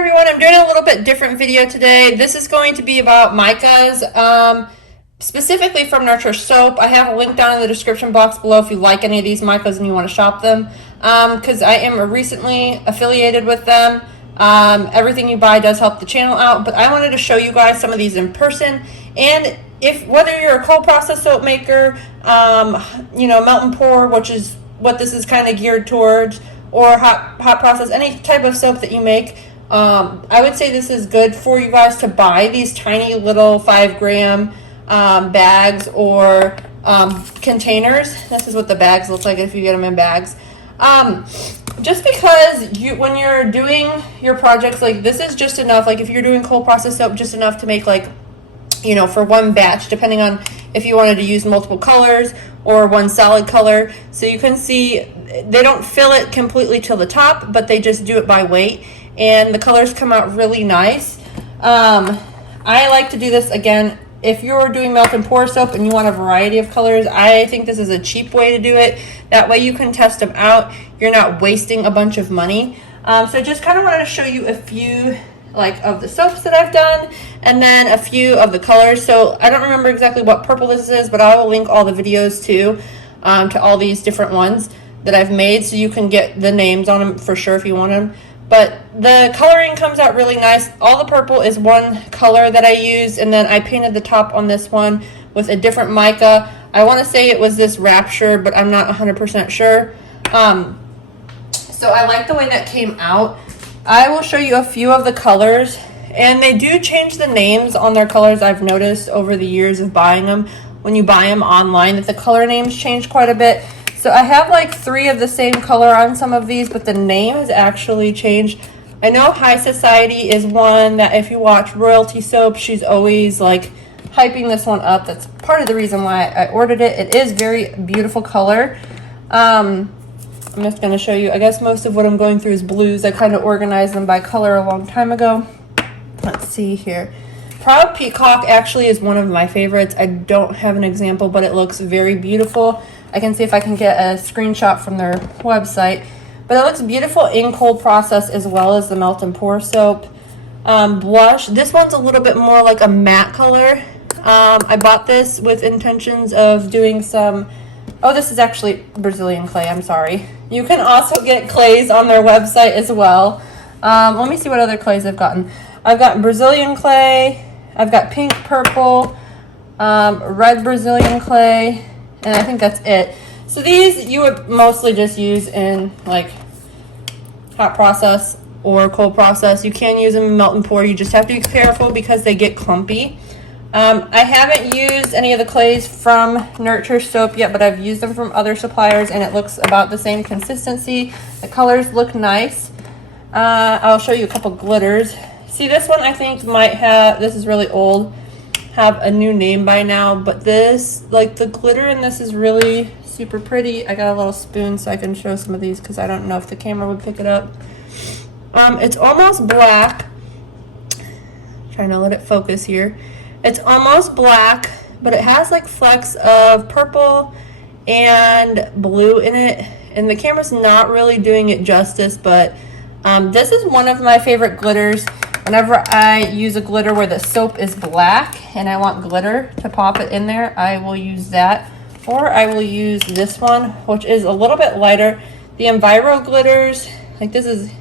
everyone, I'm doing a little bit different video today. This is going to be about micas, specifically from Nurture Soap. I have a link down in the description box below if you like any of these micas and you want to shop them, because I am recently affiliated with them. Everything you buy does help the channel out, but I wanted to show you guys some of these in person. And if whether you're a cold process soap maker, melt and pour, which is what this is kind of geared towards, or hot process, any type of soap that you make, I would say this is good for you guys to buy these tiny little 5-gram bags or containers. This is what the bags look like if you get them in bags. Just because when you're doing your projects, like this is just enough, like if you're doing cold process soap, just enough to make for one batch, depending on if you wanted to use multiple colors or one solid color. So you can see they don't fill it completely till the top, but they just do it by weight, and the colors come out really nice. I like to do this again if you're doing melt and pour soap and you want a variety of colors. I think this is a cheap way to do it. That way you can test them out. You're not wasting a bunch of money. So just kind of wanted to show you a few of the soaps that I've done, and then a few of the colors. So I don't remember exactly what purple this is, but I will link all the videos too, to all these different ones that I've made, so you can get the names on them for sure if you want them. But the coloring comes out really nice. All the purple is one color that I used, and then I painted the top on this one with a different mica. I want to say it was this Rapture, but I'm not 100% sure. So I like the way that came out. I will show you a few of the colors, and they do change the names on their colors. I've noticed over the years of buying them, when you buy them online, that the color names change quite a bit. So I have 3 of the same color on some of these, but the name has actually changed. I know High Society is one that if you watch Royalty Soap, she's always hyping this one up. That's part of the reason why I ordered it. It is very beautiful color. I'm just going to show you, I guess most of what I'm going through is blues. I kind of organized them by color a long time ago. Let's see here. Proud Peacock actually is one of my favorites. I don't have an example, but it looks very beautiful. I can see if I can get a screenshot from their website. But it looks beautiful in cold process as well as the melt and pour soap. Blush. This one's a little bit more like a matte color. I bought this with intentions of doing some... Oh, this is actually Brazilian clay. I'm sorry. You can also get clays on their website as well. Let me see what other clays I've gotten. I've got Brazilian clay. I've got pink, purple, red Brazilian clay, and I think that's it. So these you would mostly just use in hot process or cold process. You can use them in melt and pour. You just have to be careful because they get clumpy. I haven't used any of the clays from Nurture Soap yet, but I've used them from other suppliers, and it looks about the same consistency. The colors look nice. I'll show you a couple glitters. See, this one I think might have, this is really old, have a new name by now, but this, the glitter in this is really super pretty. I got a little spoon so I can show some of these because I don't know if the camera would pick it up. It's almost black. Trying to let it focus here. It's almost black, but it has flecks of purple and blue in it, and the camera's not really doing it justice, but this is one of my favorite glitters. Whenever I use a glitter where the soap is black and I want glitter to pop it in there, I will use that. Or I will use this one, which is a little bit lighter. The Enviro glitters, this is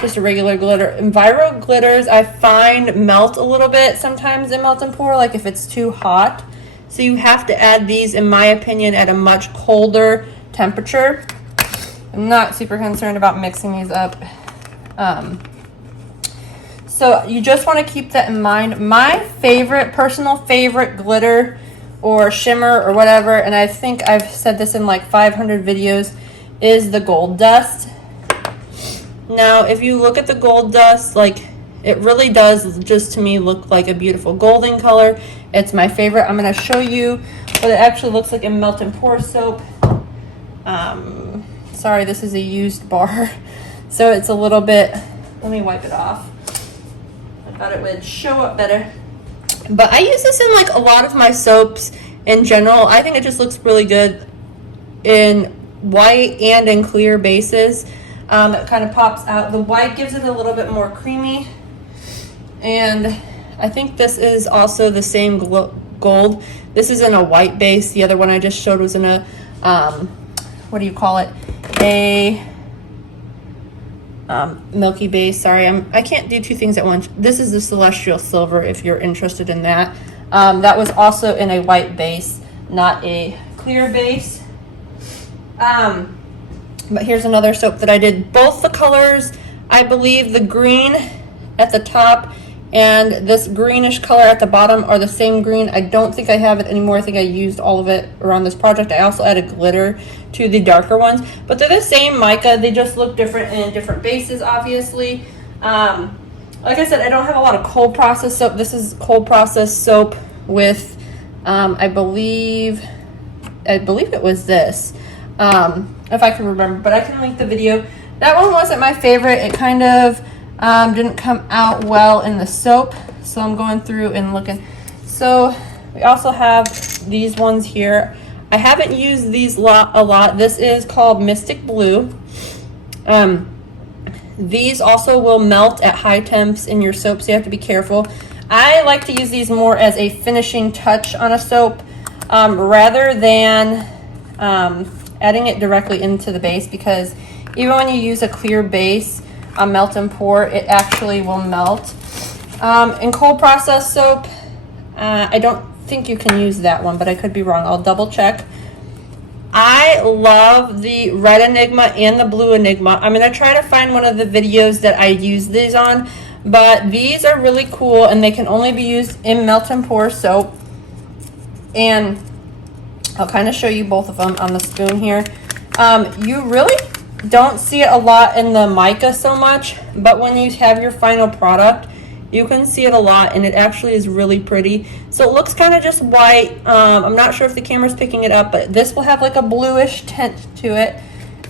just a regular glitter. Enviro glitters I find melt a little bit sometimes in melt and pour, if it's too hot. So you have to add these, in my opinion, at a much colder temperature. I'm not super concerned about mixing these up. So you just want to keep that in mind. My personal favorite glitter or shimmer or whatever, and I think I've said this in 500 videos, is the gold dust. Now, if you look at the gold dust, it really does just to me look like a beautiful golden color. It's my favorite. I'm going to show you what it actually looks like in melt and pour soap. Sorry, this is a used bar, so it's a little bit, let me wipe it off. I thought it would show up better. But I use this in a lot of my soaps in general. I think it just looks really good in white and in clear bases. that kind of pops out. The white gives it a little bit more creamy, and I think this is also the same gold. This is in a white base. The other one I just showed was in a, what do you call it? A milky base. Sorry, I can't do two things at once. This is the celestial silver if you're interested in that. That was also in a white base, not a clear base. But here's another soap that I did. Both the colors, I believe the green at the top and this greenish color at the bottom are the same green. I don't think I have it anymore. I think I used all of it around this project. I also added glitter to the darker ones, but they're the same mica. They just look different in different bases, obviously. Like I said, I don't have a lot of cold process soap. This is cold process soap with, I believe it was this, if I can remember, but I can link the video. That one wasn't my favorite. It kind of didn't come out well in the soap, so I'm going through and looking. So we also have these ones here. I haven't used these a lot. This is called Mystic Blue. These also will melt at high temps in your soap, so you have to be careful. I like to use these more as a finishing touch on a soap rather than adding it directly into the base, because even when you use a clear base, a melt and pour, it actually will melt. In cold process soap, I don't think you can use that one, but I could be wrong. I'll double check. I love the red Enigma and the blue Enigma. I'm going to try to find one of the videos that I use these on, but these are really cool and they can only be used in melt and pour soap. And I'll kind of show you both of them on the spoon here. You really don't see it a lot in the mica so much, but when you have your final product, you can see it a lot, and it actually is really pretty. So it looks kind of just white. I'm not sure if the camera's picking it up, but this will have like a bluish tint to it,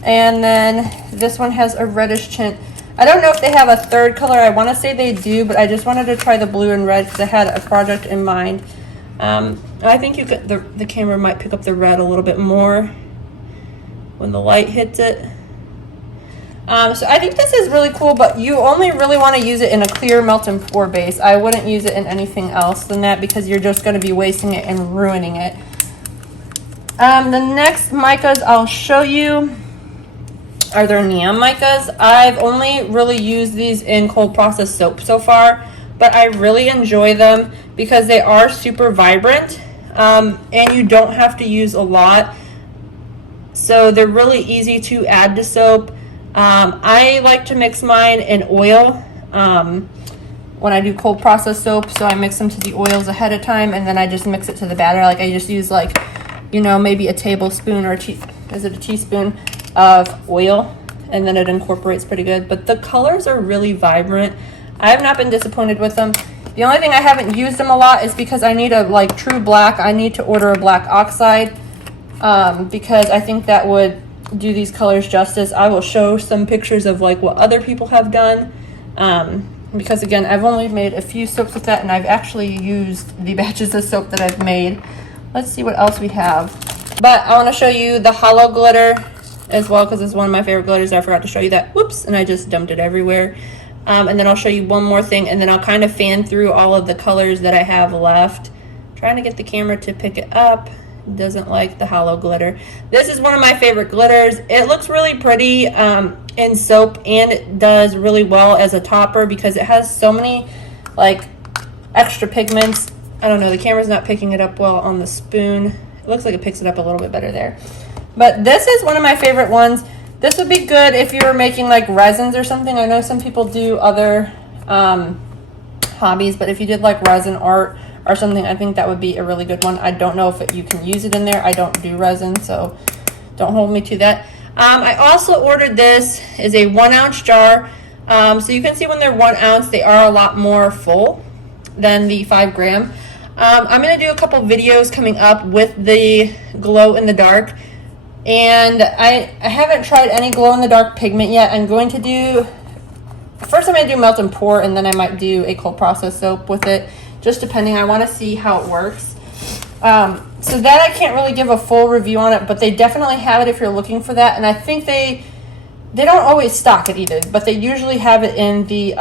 and then this one has a reddish tint. I don't know if they have a third color. I want to say they do, but I just wanted to try the blue and red because I had a project in mind. I think you could, the camera might pick up the red a little bit more when the light hits it. So I think this is really cool, but you only really want to use it in a clear melt and pour base. I wouldn't use it in anything else than that because you're just going to be wasting it and ruining it. The next micas I'll show you are their neon micas. I've only really used these in cold process soap so far, but I really enjoy them because they are super vibrant, and you don't have to use a lot. So they're really easy to add to soap. I like to mix mine in oil when I do cold process soap, so I mix them to the oils ahead of time, and then I just mix it to the batter. Like I just use like, you know, maybe a tablespoon or a teaspoon of oil, and then it incorporates pretty good. But the colors are really vibrant. I have not been disappointed with them. The only thing I haven't used them a lot is because I need a like true black. I need to order a black oxide because I think that would do these colors justice. I will show some pictures of like what other people have done because again, I've only made a few soaps with that, and I've actually used the batches of soap that I've made. Let's see what else we have. But I want to show you the hollow glitter as well because it's one of my favorite glitters. I forgot to show you that. Whoops, and I just dumped it everywhere. And then I'll show you one more thing, and then I'll kind of fan through all of the colors that I have left. Trying to get the camera to pick it up. Doesn't like the hollow glitter. This is one of my favorite glitters. It looks really pretty in soap, and it does really well as a topper because it has so many like extra pigments. I don't know, the camera's not picking it up well on the spoon. It looks like it picks it up a little bit better there. But this is one of my favorite ones. This would be good if you were making like resins or something. I know some people do other hobbies, but if you did like resin art or something, I think that would be a really good one. I don't know if you can use it in there. I don't do resin, so don't hold me to that. I also ordered this as a 1 ounce jar. So you can see when they're 1 ounce, they are a lot more full than the 5 gram. I'm going to do a couple videos coming up with the glow in the dark. And I haven't tried any glow in the dark pigment yet. I'm going to do, first I'm going to do melt and pour, and then I might do a cold process soap with it. Just depending, I want to see how it works. So that I can't really give a full review on it, but they definitely have it if you're looking for that. And I think they they don't always stock it either, but they usually have it in the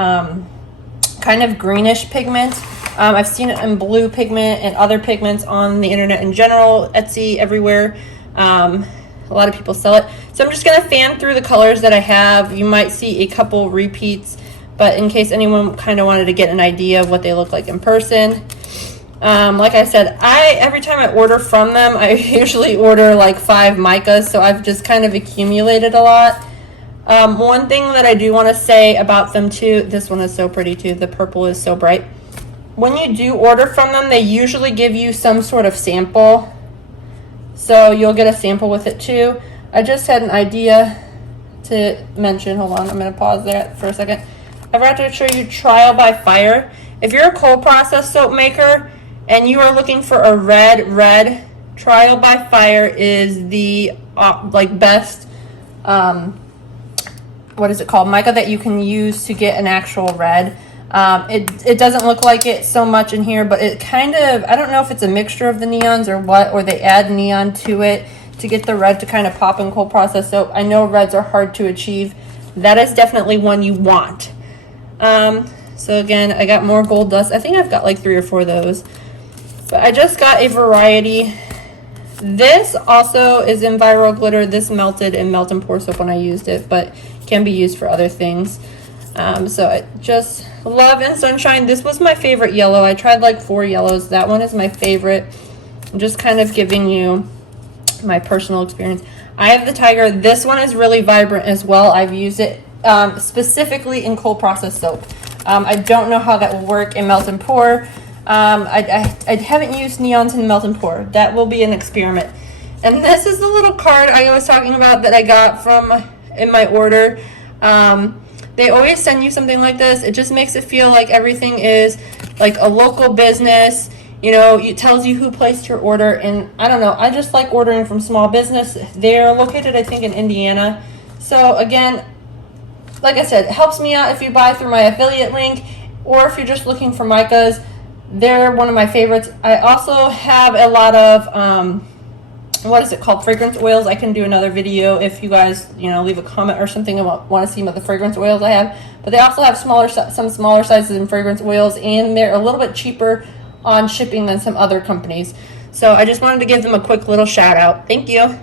kind of greenish pigment. I've seen it in blue pigment and other pigments on the internet in general, Etsy, everywhere. A lot of people sell it. So I'm just going to fan through the colors that I have. You might see a couple repeats, but in case anyone kind of wanted to get an idea of what they look like in person. Like I said, every time I order from them, I usually order like 5 micas, so I've just kind of accumulated a lot. One thing that I do want to say about them too, this one is so pretty too, the purple is so bright. When you do order from them, they usually give you some sort of sample, so you'll get a sample with it too. I just had an idea to mention, hold on, I'm going to pause there for a second. I forgot to show you Trial by Fire. If you're a cold process soap maker and you are looking for a red, Trial by Fire is the like best, what is it called, mica that you can use to get an actual red. It doesn't look like it so much in here, but it kind of, I don't know if it's a mixture of the neons or what, or they add neon to it to get the red to kind of pop in cold process soap. I know reds are hard to achieve. That is definitely one you want. So again, I got more gold dust. I think I've got like 3 or 4 of those. But I just got a variety. This also is in Viral Glitter. This melted in Melt and Pour soap when I used it, but can be used for other things. So I just love in Sunshine. This was my favorite yellow. I tried like 4 yellows. That one is my favorite. I'm just kind of giving you my personal experience. I have the Tiger. This one is really vibrant as well. I've used it specifically in cold process soap. I don't know how that will work in Melt and Pour. I haven't used neons in Melt and Pour. That will be an experiment. And this is the little card I was talking about that I got from in my order. They always send you something like this. It just makes it feel like everything is like a local business. You know, it tells you who placed your order. And I don't know, I just like ordering from small business. They're located, I think, in Indiana. So again, like I said, it helps me out if you buy through my affiliate link, or if you're just looking for micas. They're one of my favorites. I also have a lot of, what is it called? Fragrance oils. I can do another video if you guys, leave a comment or something and want to see what the fragrance oils I have. But they also have some smaller sizes in fragrance oils, and they're a little bit cheaper on shipping than some other companies. So I just wanted to give them a quick little shout out. Thank you.